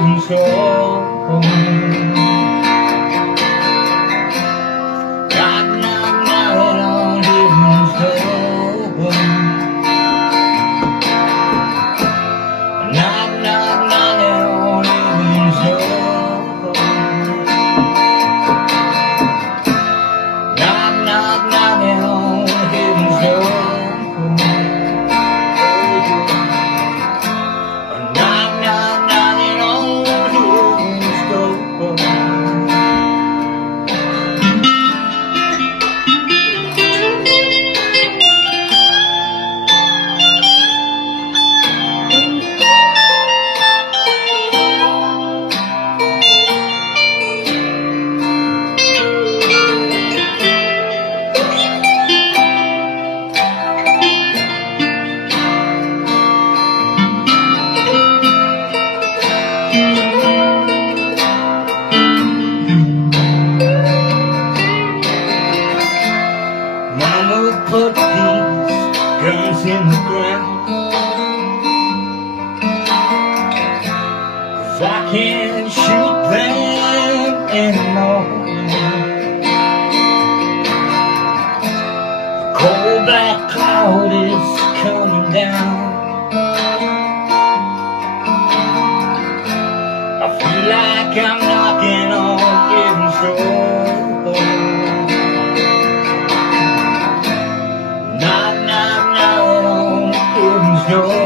heaven's door. Knock, knock, knocking on heaven's door. Knock, knock, knocking on heaven's door. Knock, knock, knocking on heaven's door. Knock, knock, knocking on heaven's door. Mama put these guns in the ground, 'cause I can't shoot them anymore. The cold black cloud is coming down. I feel like I'm knocking on heaven's door. Knock, knock, knocking on heaven's door.